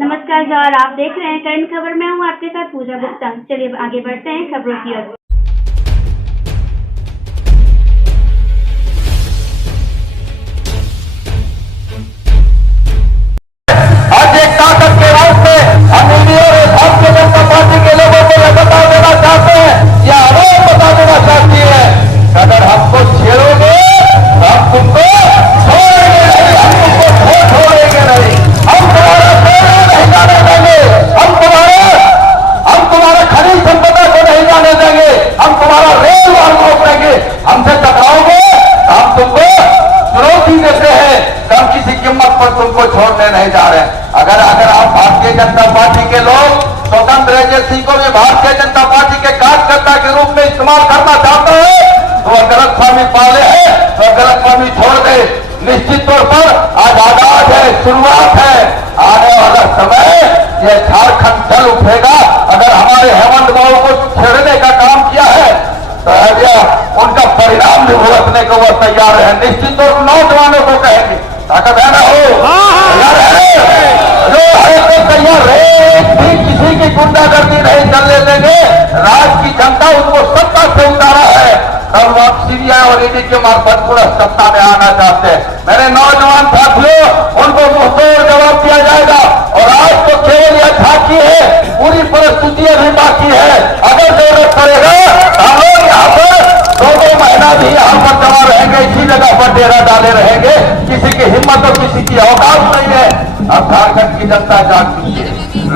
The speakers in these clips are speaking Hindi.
नमस्कार जौहर, आप देख रहे हैं करंट खबर। मैं हूं आपके साथ पूजा गुप्ता। चलिए आगे बढ़ते हैं खबरों की ओर। आज एक ताकत के रूप में हम इंडिया और भारतीय जनता पार्टी के लोगों को यह बता देना चाहते हैं, या हमें बता देना चाहती है कि अगर हमको छेड़ोगे तो हम तुमको छोड़ेंगे नहीं, हम तुमको छोड़ेंगे नहीं, हम तुम्हारा पैर नहीं जाने देंगे, हम तुम्हारा खनिज संपदा को नहीं जाने देंगे, हम तुम्हारा रेल मार्ग रोक देंगे। हमसे टकराओगे तो हम तुमको चुनौती देते हैं कि हम किसी कीमत पर तुमको छोड़ने नहीं जा रहे। अगर आप भारतीय जनता पार्टी के लोग स्वतंत्र एजेंसी को भी भारतीय जनता पार्टी के कार्यकर्ता के रूप में इस्तेमाल करना चाहते हैं तो वह गलतफहमी पाले है, वह गलतफहमी छोड़ दे। निश्चित तौर पर आज आगाज है, शुरुआत है। आने वाला समय यह झारखंड चल उठेगा। अगर हमारे हेमंत बाबू को छेड़ने का काम किया है तो उनका परिणाम भी भुगतने को वह तैयार है। निश्चित तौर पर नौजवानों को कहेंगे ताकत है ना हो, तैयार है, जो है तो तैयार है। भी किसी की गुंडागर्दी नहीं चलने देंगे। राज्य की जनता उनको सत्ता से उतारा है, तब आप सीबीआई और ईडी के मार्फत पूरा सत्ता में आना चाहते हैं। मेरे नौजवान साथियों, उनको मुंहतोड़ जवाब दिया जाएगा। और आज तो केवल यह झांकी है, पूरी परिस्थिति अभी बाकी है। अगर जरूरत पड़ेगा हम लोग यहाँ पर दो महीना भी यहाँ पर जमा रहेंगे, इसी जगह पर डेरा डाले रहेंगे। किसी की हिम्मत और किसी की औकात नहीं है। अब झारखंड की जनता जाग चुकी है।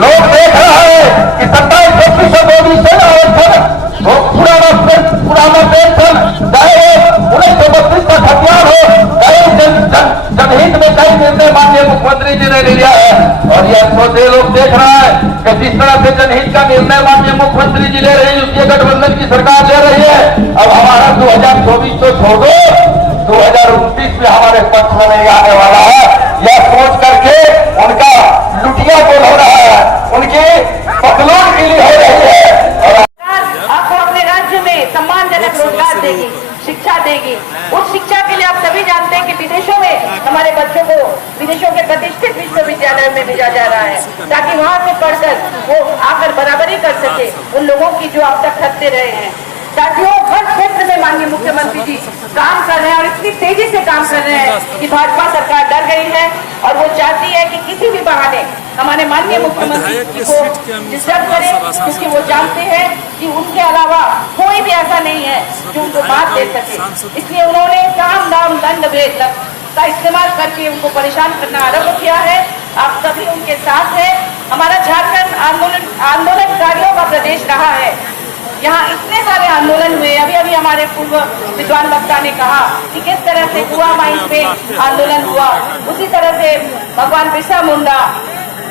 लोग देख रहा है कि 27-24 मोदी से वो पुराना पेंशन चाहे 1932 का हथियार हो, कई जनहित में कई निर्णय माननीय मुख्यमंत्री जी ने लिया है। और यह सोचे लोग देख रहा है कि जिस तरह से जनहित का निर्णय माननीय मुख्यमंत्री जी ले रही है, उसके गठबंधन की सरकार ले रही है। अब हमारा 2024 तो छोड़ो, 2029 में हमारे पक्ष में नहीं आने वाला है। यह सोच करके उनका लुटिया बोल हो रहा है, उनकी पकलोन गिली हो रही है। और आपको अपने राज्य में सम्मानजनक रोजगार देगी, शिक्षा देगी। उस शिक्षा के लिए आप सभी जानते हैं कि विदेशों में हमारे बच्चों को विदेशों के प्रतिष्ठित विश्वविद्यालय में भेजा जा रहा है, ताकि वहां से पढ़कर वो आकर बराबरी कर सके उन लोगों की जो अब तक हटते रहे हैं। साथियों, हर क्षेत्र में माननीय मुख्यमंत्री जी काम कर रहे हैं और इतनी तेजी से काम कर रहे हैं कि भाजपा सरकार डर गई है और वो चाहती है कि किसी भी बहाने हमारे माननीय मुख्यमंत्री जी को डिस्टर्ब करें, क्योंकि वो जानते हैं कि उनके अलावा कोई भी ऐसा नहीं है जो उनको बात दे सके। इसलिए उन्होंने काम दाम दंड भेद का इस्तेमाल करके उनको परेशान करना आरंभ किया है। आप सभी उनके साथ हैं। हमारा झारखंड आंदोलनकारियों का प्रदेश रहा है। यहाँ इतने सारे आंदोलन हुए। अभी हमारे पूर्व विद्वान वक्ता ने कहा कि किस तरह से कुआ माइंस पे आंदोलन हुआ, उसी तरह से भगवान बिरसा मुंडा,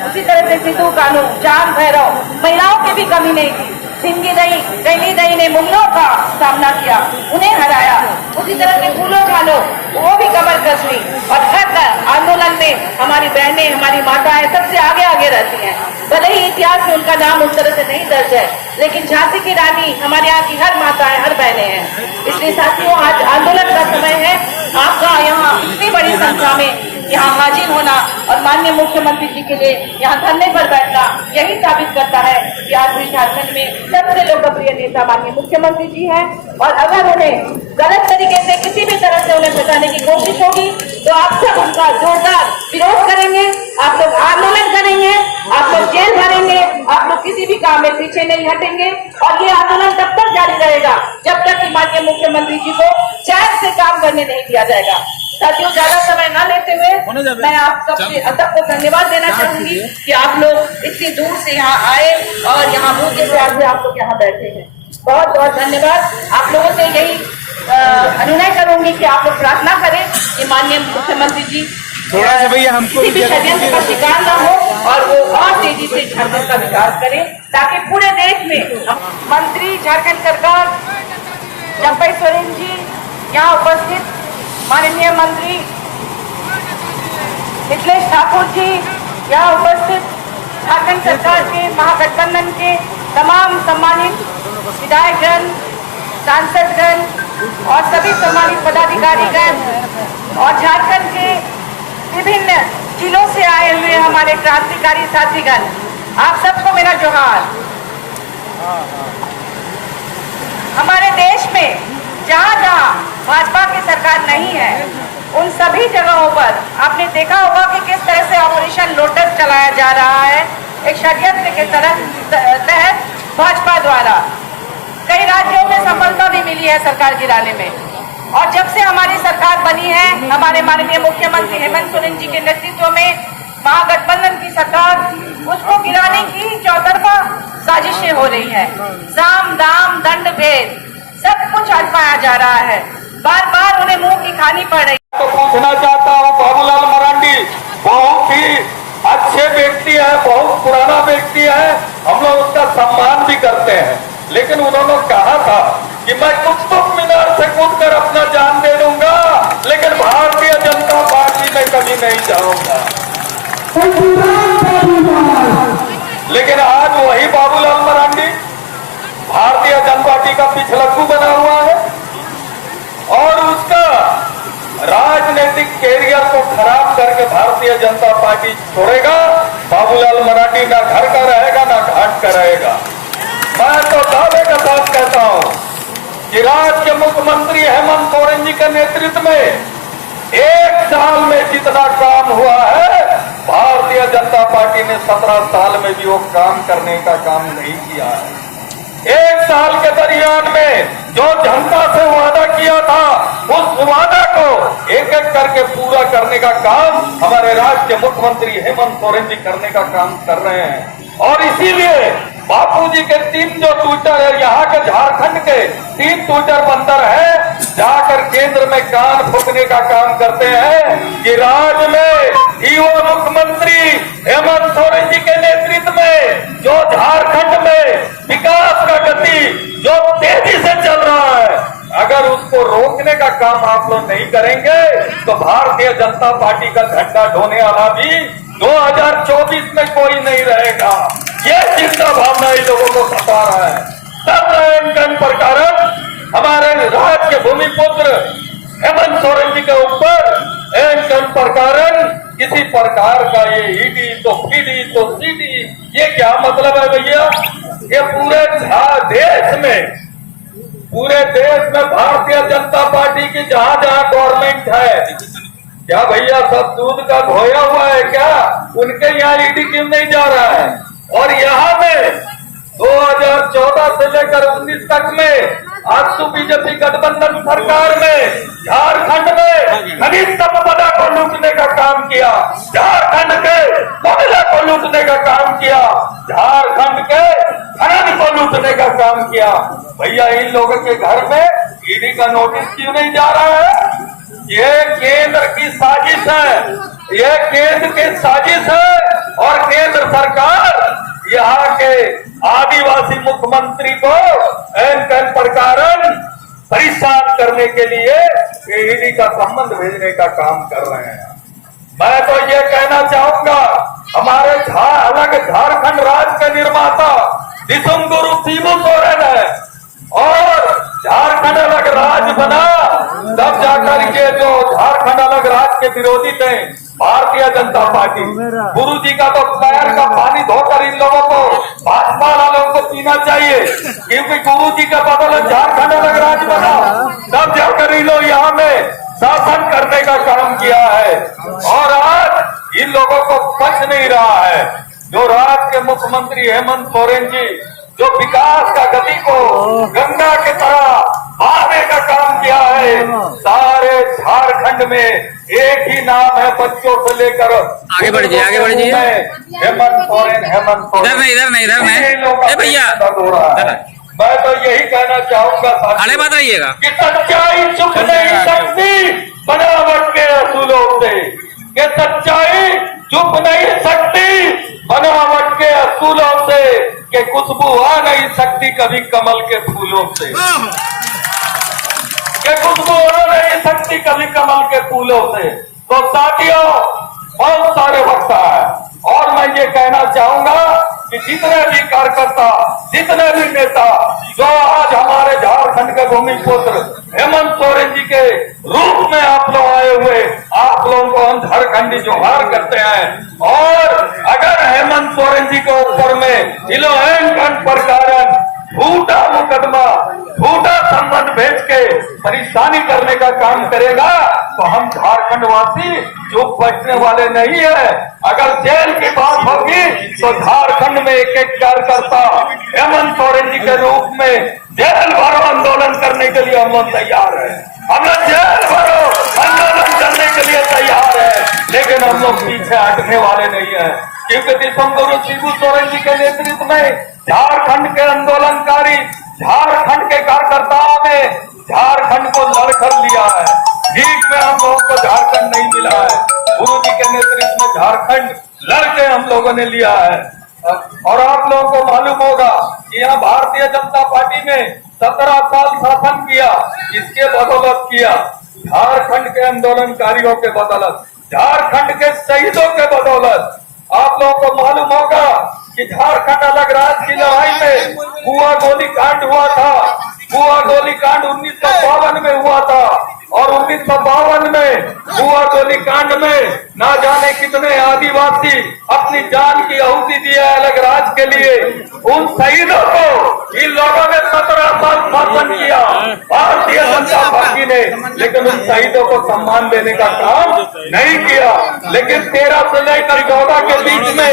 उसी तरह से सिद्धू कानू, चांद भैरव, महिलाओं की भी कमी नहीं थी। सिंगी दई ने मुगलों का सामना किया, उन्हें हराया। उसी तरह से फूलो खालो, वो भी कमर कस ली। और हर आंदोलन में हमारी बहनें, हमारी माताएं सबसे आगे रहती हैं। भले ही इतिहास में उनका नाम उस तरह से नहीं दर्ज है, लेकिन झांसी की रानी हमारे यहाँ की हर माताएं, हर बहनें हैं। इसलिए साथियों, आज आंदोलन का समय है। आपका यहाँ इतनी बड़ी संख्या में यहाँ हाजिर होना और माननीय मुख्यमंत्री जी के लिए यहाँ धरने पर बैठना यही साबित करता है कि आज भी झारखंड में सबसे लोकप्रिय नेता माननीय मुख्यमंत्री जी हैं। और अगर उन्हें गलत तरीके से किसी भी तरह से उन्हें फंसाने की कोशिश होगी तो आप सब उनका जोरदार विरोध करेंगे। आप लोग आंदोलन करेंगे, आप लोग जेल भरेंगे, आप लोग किसी भी काम में पीछे नहीं हटेंगे। और ये आंदोलन तब तक जारी रहेगा जब तक कि माननीय मुख्यमंत्री जी को चैन से काम करने नहीं दिया जाएगा। साथियों, ज्यादा समय न लेते हुए मैं आप सबको धन्यवाद देना चाहूंगी कि आप लोग इतनी दूर से यहाँ आए और यहाँ मुंह के प्यार से आप लोग यहाँ बैठे हैं। बहुत बहुत धन्यवाद। आप लोगों से यही अनुनय करूंगी कि आप लोग प्रार्थना करें कि माननीय मुख्यमंत्री जी थोड़ा सा भैया हमको किसी भी षड्यंत्र का शिकार न हो और वो और तेजी से झारखंड का विकास करें, ताकि पूरे देश में मंत्री झारखंड सरकार जगपई सोरेन जी, यहाँ उपस्थित माननीय मंत्री मिथिलेश ठाकुर जी, यहाँ उपस्थित झारखंड सरकार के महागठबंधन के तमाम सम्मानित विधायकगण, सांसदगण और सभी सम्मानित पदाधिकारीगण और झारखंड के विभिन्न जिलों से आए हुए हमारे क्रांतिकारी साथीगण, आप सबको मेरा जोहार। हमारे देश में जहां जहां भाजपा की सरकार नहीं है, उन सभी जगहों पर आपने देखा होगा कि किस तरह से ऑपरेशन लोटस चलाया जा रहा है, एक षड्यंत्र के तहत भाजपा द्वारा। कई राज्यों में सफलता भी मिली है सरकार गिराने में, और जब से हमारी सरकार बनी है, हमारे माननीय मुख्यमंत्री हेमंत सोरेन जी के नेतृत्व में महागठबंधन की सरकार, उसको गिराने की चौतरफा साजिशें हो रही है। साम दाम दंड भेद सब कुछ आजमाया जा रहा है, बार बार उन्हें मुंह की खानी पड़ रही है। तो पूछना चाहता हूँ, बाबूलाल मरांडी बहुत ही अच्छे व्यक्ति है, बहुत पुराना व्यक्ति है, हम लोग उसका सम्मान भी करते हैं, लेकिन उन्होंने कहा था कि मैं कुतुब मीनार से कूदकर अपना जान दे दूंगा, लेकिन भारतीय जनता पार्टी में कभी नहीं जाऊंगा। लेकिन आज वही बाबूलाल मरांडी भारतीय जनता पार्टी का पिछलग्गू बना हुआ है और उसका राजनीतिक कैरियर को खराब करके भारतीय जनता पार्टी छोड़ेगा। बाबूलाल मरांडी ना घर का रहेगा ना घाट का रहेगा। मैं तो दावे के साथ कहता हूं कि राज्य के मुख्यमंत्री हेमंत सोरेन जी के नेतृत्व में 1 साल में जितना काम हुआ है, भारतीय जनता पार्टी ने 17 साल में भी वो काम करने का काम नहीं किया है। 1 साल के दरमियान में जो जनता से वादा किया था, उस वादा को एक एक करके पूरा करने का काम हमारे राज्य के मुख्यमंत्री हेमंत सोरेन जी करने का काम कर रहे हैं। और इसीलिए बापूजी के 3 जो ट्विटर है, यहाँ के झारखंड के 3 ट्विटर बंदर है, जाकर केंद्र में कान फूकने का काम करते हैं कि राज्य में युवा मुख्यमंत्री हेमंत सोरेन जी के नेतृत्व में जो झारखंड में विकास का गति जो तेजी से चल रहा है, अगर उसको रोकने का काम आप लोग नहीं करेंगे तो भारतीय जनता पार्टी का झंडा ढोने वाला भी 2024 में कोई नहीं रहेगा। ये चिंता भावना इन लोगों को सता रहा है। तब प्रकार हमारे राज्य के भूमिपुत्र हेमंत सोरेन जी के ऊपर प्रकार किसी प्रकार का ये ईडी तो पीडी तो सीडी, ये क्या मतलब है भैया? ये पूरे देश में भारतीय जनता पार्टी की जहां जहां गवर्नमेंट है, क्या भैया सब दूध का धोया हुआ है क्या? उनके यहाँ ईडी क्यों नहीं जा रहा है? और यहाँ में 2014 से लेकर 19 तक में आज तो बीजेपी गठबंधन सरकार में झारखंड में खनिज संपदा को लूटने का काम किया, झारखंड के कोयला को लूटने का काम किया, झारखंड के खनन को लूटने का काम किया। भैया इन लोगों के घर में ईडी का नोटिस क्यों नहीं जा रहा है? ये केंद्र की साजिश है, ये केंद्र की साजिश है। और केंद्र सरकार यहाँ के आदिवासी मुख्यमंत्री को एन प्रकार परेशान करने के लिए ईडी का संबंध भेजने का काम कर रहे हैं। मैं तो ये कहना चाहूंगा, हमारे अलग झारखंड राज्य के निर्माता दिसुमगुरु शिबू सोरेन है और झारखंड अलग राज्य बना, तब जाकर के जो झारखंड अलग राज्य के विरोधी थे भारतीय जनता पार्टी, गुरु जी का तो पैर का पानी धोकर इन लोगों को भाजपा वालों को पीना चाहिए, क्योंकि गुरु जी का बदल झारखंड अलग राज्य बना, तब जाकर इन लोग यहाँ में शासन करने का काम किया है। और आज इन लोगों को बच नहीं रहा है। जो राज्य के मुख्यमंत्री हेमंत सोरेन जी जो विकास का गति को गंगा की तरह बहाने का काम किया है, सारे झारखंड में एक ही नाम है, बच्चों से लेकर आगे बढ़ जाइए, आगे बढ़ जाइए। हेमंत सोरेन इधर नहीं भैया, मैं तो यही कहना चाहूंगा खड़े मत रहिएगा कि सच्चाई चुप नहीं सकती बनावट के असूलों से, कि सच्चाई चुप नहीं सकती बनावट के असूलों से, कि खुशबू आ नहीं सकती कभी कमल के फूलों से, कि खुशबू आ नहीं सकती कभी कमल के फूलों से। तो साथियों, बहुत सारे वक्त है और मैं ये कहना चाहूंगा कि जितने भी कार्यकर्ता, जितने भी नेता जो आज हमारे झारखंड के भूमिपुत्र हेमंत सोरेन जी के रूप में आप लोग आए हुए, आप लोगों को हम झारखंडी जोहार करते हैं। और अगर हेमंत सोरेन जी के ऊपर में इलोहन खंड पर कारण झूठा मुकदमा, झूठा संबंध भेज के परेशानी करने का काम करेगा तो हम झारखंड वासी चुप बैठने वाले नहीं है। अगर जेल की बात होगी तो झारखंड में एक एक कार्यकर्ता हेमंत सोरेन जी के रूप में जेल भरो आंदोलन करने के लिए हम लोग तैयार है। हम लोग जेल भरो आंदोलन करने के लिए तैयार है, लेकिन हम लोग पीछे हटने वाले नहीं है, क्योंकि दिसंबर शिबू सोरेन जी के नेतृत्व में झारखंड के आंदोलनकारी, झारखंड के कार्यकर्ताओं ने झारखंड को लड़कर लिया है। भीख में हम लोगों को झारखंड नहीं मिला है, गुरु जी के नेतृत्व में झारखंड लड़के हम लोगों ने लिया है। और आप लोगों को मालूम होगा कि यहाँ भारतीय जनता पार्टी ने 17 साल शासन किया, इसके बदौलत किया, झारखंड के आंदोलनकारियों के बदौलत, झारखंड के शहीदों के बदौलत। आप लोगों को मालूम होगा कि झारखंड अलग राज्य की लड़ाई में कुआ गोली कांड हुआ था। कुआ गोली कांड 1952 में हुआ था और 1952 में कुआ गोली कांड में ना जाने कितने आदिवासी अपनी जान की आहुति दिया अलग राज्य के लिए। उन शहीदों को इन लोगों ने 17 साल शासन किया भारतीय जनता पार्टी ने, लेकिन उन शहीदों को सम्मान देने का काम नहीं किया। लेकिन 13 से लेकर 14 के बीच में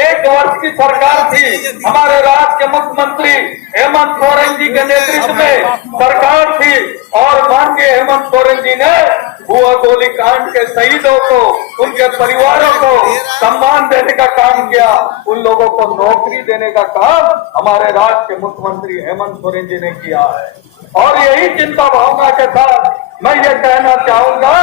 1 वर्ष की सरकार थी, हमारे राज्य के मुख्यमंत्री हेमंत सोरेन जी के नेतृत्व में सरकार थी और माननीय हेमंत सोरेन जी ने हुआ गोली कांड के शहीदों को, उनके परिवारों को सम्मान देने का काम किया। उन लोगों को नौकरी देने का काम हमारे राज्य के मुख्यमंत्री हेमंत सोरेन जी ने किया है। और यही चिंता भावना के साथ मैं ये कहना चाहूंगा